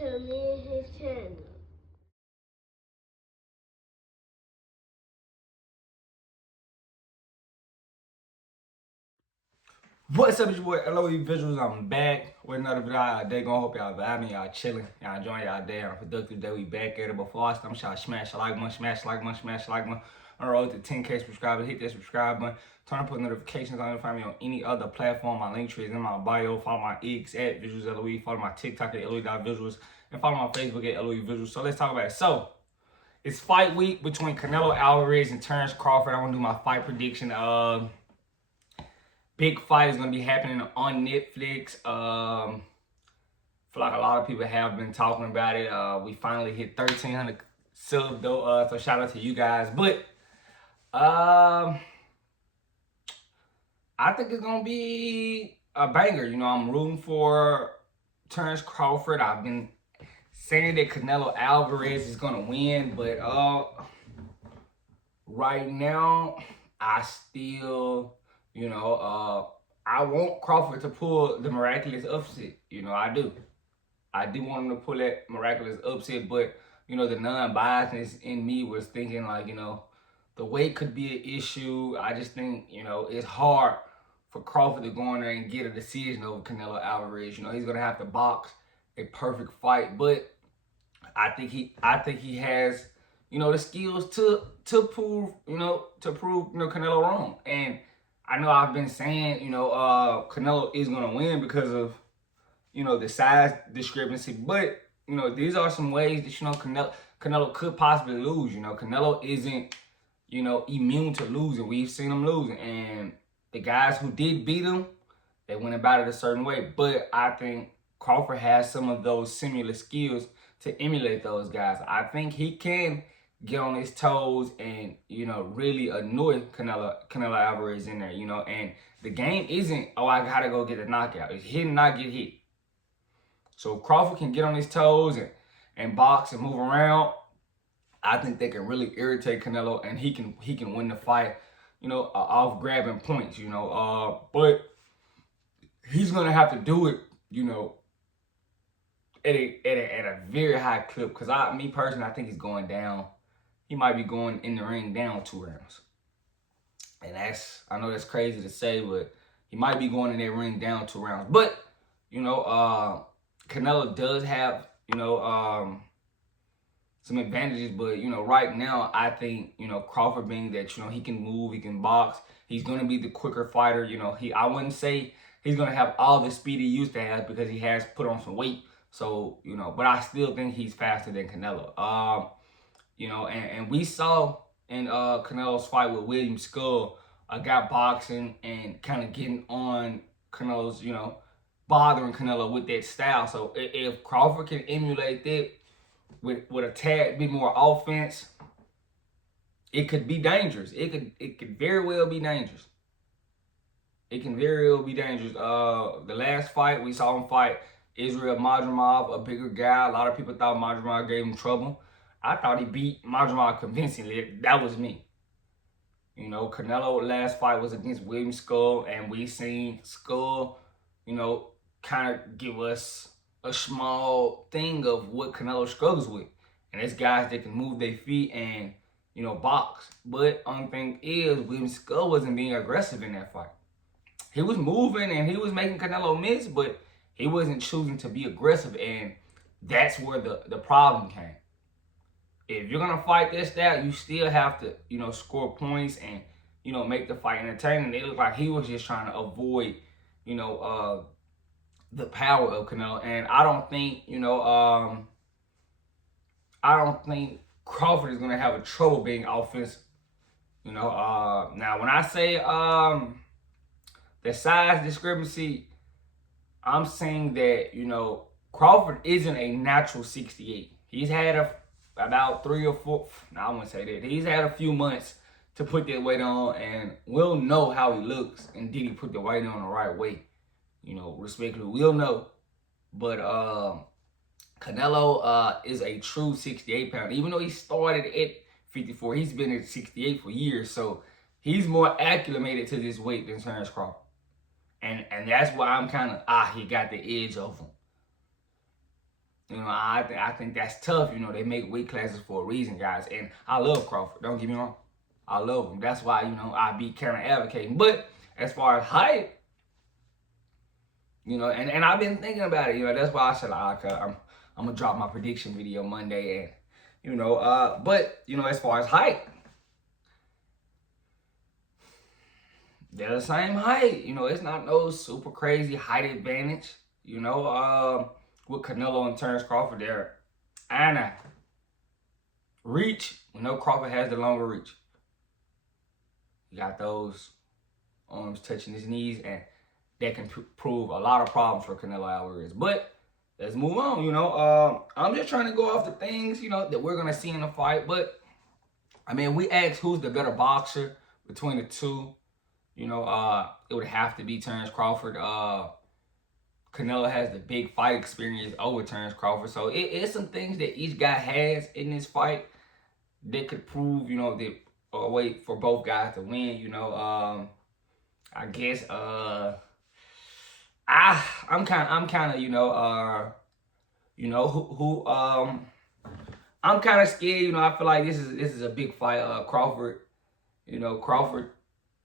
to me and his channel. What's up, it's your boy LOE Visuals. I'm back with another video. They gonna hope y'all vibing, y'all chilling, y'all enjoying y'all day on a productive day. We back at it. Before I start, I'm trying to smash like button, smash like button, smash like button. On the road to 10K subscribers, hit that subscribe button. Turn on put notifications on to find me on any other platform. My link tree is in my bio. Follow my X at Visuals LOE. Follow my TikTok at LOE.Visuals. And follow my Facebook at LOE Visuals. So let's talk about it. So it's fight week between Canelo Alvarez and Terence Crawford. I want to do my fight prediction. Big fight is going to be happening on Netflix. I feel like a lot of people have been talking about it. We finally hit 1,300 subs though, so shout out to you guys. But I think it's going to be a banger. You know, I'm rooting for Terence Crawford. I've been saying that Canelo Alvarez is going to win, but right now, I still... I want Crawford to pull the miraculous upset. I do. I do want him to pull that miraculous upset, but, the non-biasness in me was thinking, like, the weight could be an issue. I just think, it's hard for Crawford to go in there and get a decision over Canelo Alvarez. He's going to have to box a perfect fight, but I think he has, the skills to prove, Canelo wrong. And I know I've been saying, Canelo is going to win because of, the size discrepancy. But, these are some ways that, Canelo could possibly lose. Canelo isn't, immune to losing. We've seen him losing. And the guys who did beat him, they went about it a certain way. But I think Crawford has some of those similar skills to emulate those guys. I think he can get on his toes and, really annoy Canelo Alvarez in there, and the game isn't, oh, I gotta go get a knockout. It's hit and not get hit. So if Crawford can get on his toes and box and move around, I think they can really irritate Canelo, and he can win the fight, off grabbing points, but he's gonna have to do it, at a very high clip, because me personally, I think he's going down. He might be going in the ring down 2 rounds. And I know that's crazy to say, but he might be going in that ring down 2 rounds. But, Canelo does have, some advantages. But, right now, I think, Crawford being that, he can move, he can box. He's going to be the quicker fighter. I wouldn't say he's going to have all the speed he used to have because he has put on some weight. So, but I still think he's faster than Canelo. And we saw in Canelo's fight with William Skull, a guy boxing and kind of getting on Canelo's, bothering Canelo with that style. So if Crawford can emulate that with a tad bit more offense, it could be dangerous. It could very well be dangerous. It can very well be dangerous. The last fight, we saw him fight Israel Madrimov, a bigger guy. A lot of people thought Madrimov gave him trouble. I thought he beat Madrimov convincingly. That was me. Canelo last fight was against William Skull, and we seen Skull, kind of give us a small thing of what Canelo struggles with. And it's guys that can move their feet and, box. But only thing is, William Skull wasn't being aggressive in that fight. He was moving and he was making Canelo miss, but he wasn't choosing to be aggressive, and that's where the problem came. If you're gonna fight this style, you still have to, score points and, make the fight entertaining. It looked like he was just trying to avoid, the power of Canelo. And I don't think, Crawford is gonna have a trouble being offensive. Now when I say the size discrepancy, I'm saying that, Crawford isn't a natural 68. He's had about 3 or 4, no, I wouldn't say that. He's had a few months to put that weight on, and we'll know how he looks and did he put the weight on the right way. Respectfully, we'll know. But Canelo is a true 68 pounder. Even though he started at 54, he's been at 68 for years. So he's more acclimated to this weight than Terence Crawford. And that's why I'm kind of, he got the edge over him. I think that's tough. They make weight classes for a reason, guys. And I love Crawford. Don't get me wrong. I love him. That's why, I be kind of advocating. But as far as height, and I've been thinking about it. That's why I said, I'm going to drop my prediction video Monday. And, but, as far as height, they're the same height. It's not no super crazy height advantage. With Canelo and Terence Crawford there. And reach, we know Crawford has the longer reach. You got those arms touching his knees, and that can prove a lot of problems for Canelo Alvarez. But let's move on. I'm just trying to go off the things, that we're going to see in the fight. But, we asked who's the better boxer between the two. It would have to be Terence Crawford. Canelo has the big fight experience over Terence Crawford. So it's some things that each guy has in this fight that could prove, that a way for both guys to win. I guess I'm kind of I'm kind of scared. I feel like this is a big fight. Crawford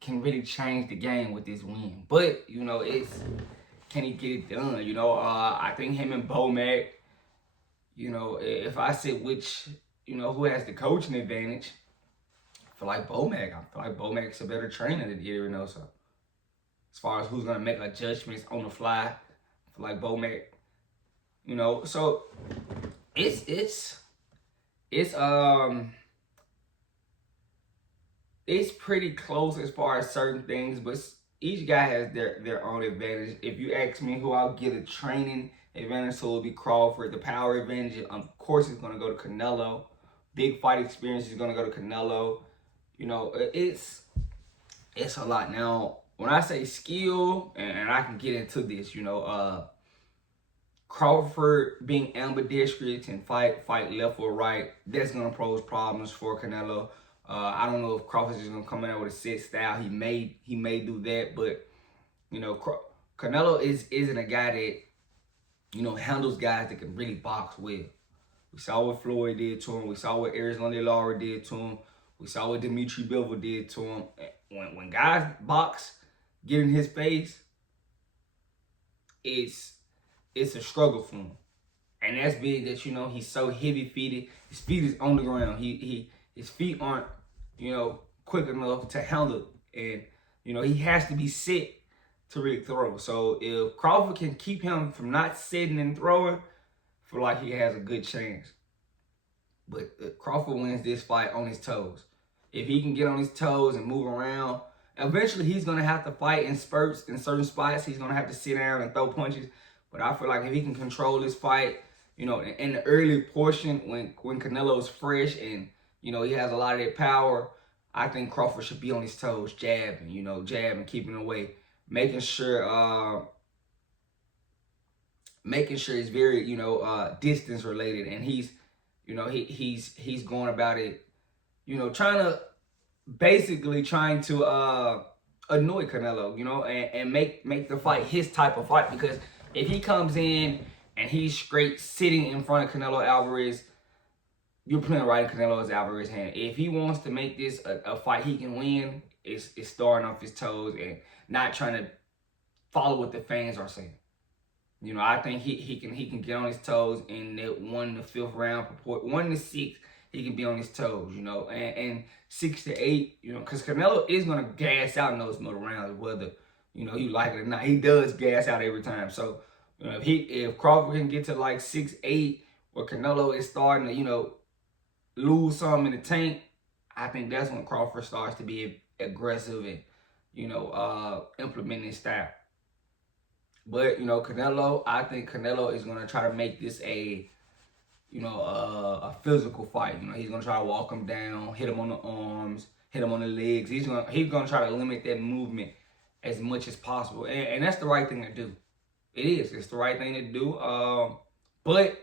can really change the game with this win, but it's, can he get it done? I think him and Bomac, if I said which, who has the coaching advantage, I feel like Bomac. I feel like Bomac's a better trainer than Gary Reynoso. As far as who's gonna make adjustments on the fly, I feel like Bomac. So it's pretty close as far as certain things, but each guy has their own advantage. If you ask me who I'll get a training advantage, so it'll be Crawford. The power advantage, of course, is going to go to Canelo. Big fight experience is going to go to Canelo. It's a lot. Now, when I say skill, and I can get into this, Crawford being ambidextrous and fight left or right, that's going to pose problems for Canelo. I don't know if Crawford's just gonna come in there with a set style. He may do that, but Canelo isn't a guy that handles guys that can really box well. We saw what Floyd did to him. We saw what Arizona Lara did to him. We saw what Dimitri Bivol did to him. When guys box, get in his face, it's a struggle for him, and that's big. That he's so heavy-feeted. His feet is on the ground. His feet aren't, quick enough to handle it. And, he has to be set to really throw. So if Crawford can keep him from not sitting and throwing, I feel like he has a good chance. But Crawford wins this fight on his toes. If he can get on his toes and move around, eventually he's going to have to fight in spurts in certain spots. He's going to have to sit down and throw punches. But I feel like if he can control this fight, in the early portion when Canelo's fresh and he has a lot of that power, I think Crawford should be on his toes, jabbing, keeping away, making sure it's very, distance related, and he's going about it, trying to annoy Canelo, and make the fight his type of fight, because if he comes in and he's straight sitting in front of Canelo Alvarez, you're playing right in Canelo Alvarez's hand. If he wants to make this a fight he can win, it's starting off his toes and not trying to follow what the fans are saying. I think he can get on his toes in that 1 to 5th round, 1 to 6, he can be on his toes, and 6 to 8, because Canelo is gonna gas out in those middle rounds, whether you like it or not. He does gas out every time. So if Crawford can get to like 6, 8, where Canelo is starting to lose some in the tank, I think that's when Crawford starts to be aggressive and implementing his style. But Canelo, I think Canelo is gonna try to make this a physical fight. He's gonna try to walk him down, hit him on the arms, hit him on the legs. He's gonna try to limit that movement as much as possible, and that's the right thing to do. It's the right thing to do. But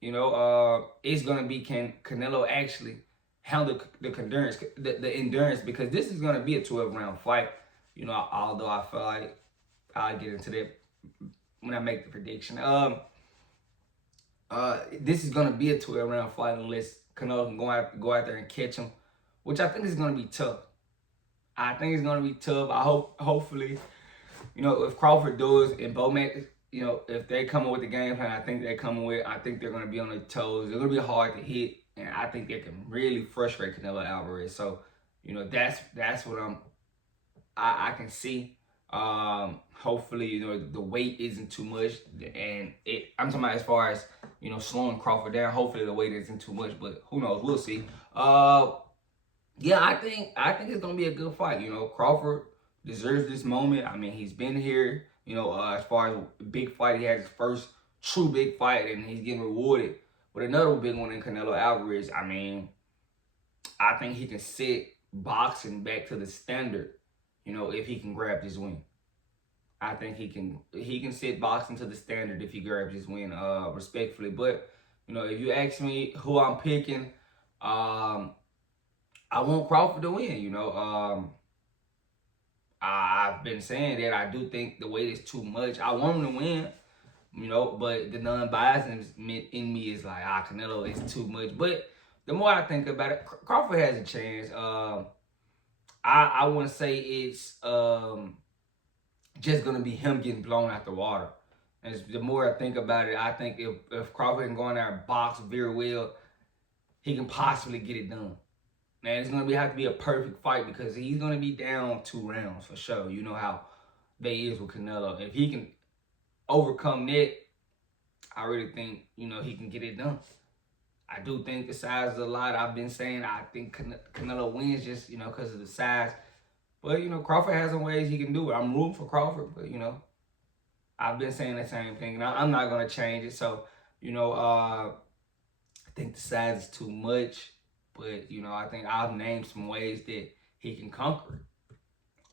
it's gonna be, can Canelo actually handle the endurance, because this is gonna be a 12-round fight. Although I feel like I'll get into that when I make the prediction. this is gonna be a 12-round fight unless Canelo can go out there and catch him, which I think is gonna be tough. I think it's gonna be tough. Hopefully, if Crawford does and Bomac, if they come up with the game plan, I think they're coming with. I think they're gonna be on their toes. They're gonna be hard to hit, and I think they can really frustrate Canelo Alvarez. So, that's what I can see. Hopefully, the weight isn't too much, and I'm talking about as far as slowing Crawford down. Hopefully, the weight isn't too much, but who knows? We'll see. Yeah, I think it's gonna be a good fight. Crawford deserves this moment. I mean, he's been here. As far as big fight, he had his first true big fight, and he's getting rewarded with another big one in Canelo Alvarez. I mean, I think he can set boxing back to the standard. If he can grab this win. I think he can set boxing to the standard if he grabs this win, respectfully. But, if you ask me who I'm picking, I want Crawford to win, I've been saying that I do think the weight is too much. I want him to win, but the non-biased in me is like, Canelo is too much. But the more I think about it, Crawford has a chance. I want to say it's just going to be him getting blown out the water. And the more I think about it, I think if Crawford can go in there and box very well, he can possibly get it done. Now, it's going to have to be a perfect fight because he's going to be down 2 rounds for sure. You know how they is with Canelo. If he can overcome that, I really think, he can get it done. I do think the size is a lot. I've been saying I think Canelo wins just, because of the size. But, Crawford has some ways he can do it. I'm rooting for Crawford, but, I've been saying the same thing. And I'm not going to change it. So, I think the size is too much. But, I think I've named some ways that he can conquer it.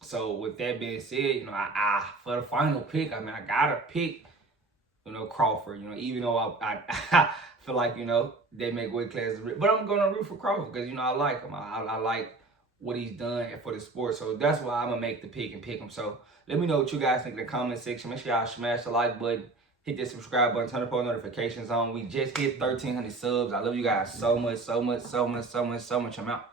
So, with that being said, I for the final pick, I got to pick, Crawford. Even though I feel like, they make weight classes. But I'm going to root for Crawford because, I like him. I like what he's done for the sport. So that's why I'm going to make the pick and pick him. So let me know what you guys think in the comment section. Make sure y'all smash the like button. Hit that subscribe button. Turn the post notifications on. We just hit 1,300 subs. I love you guys so much, so much, so much, so much, so much. I'm out.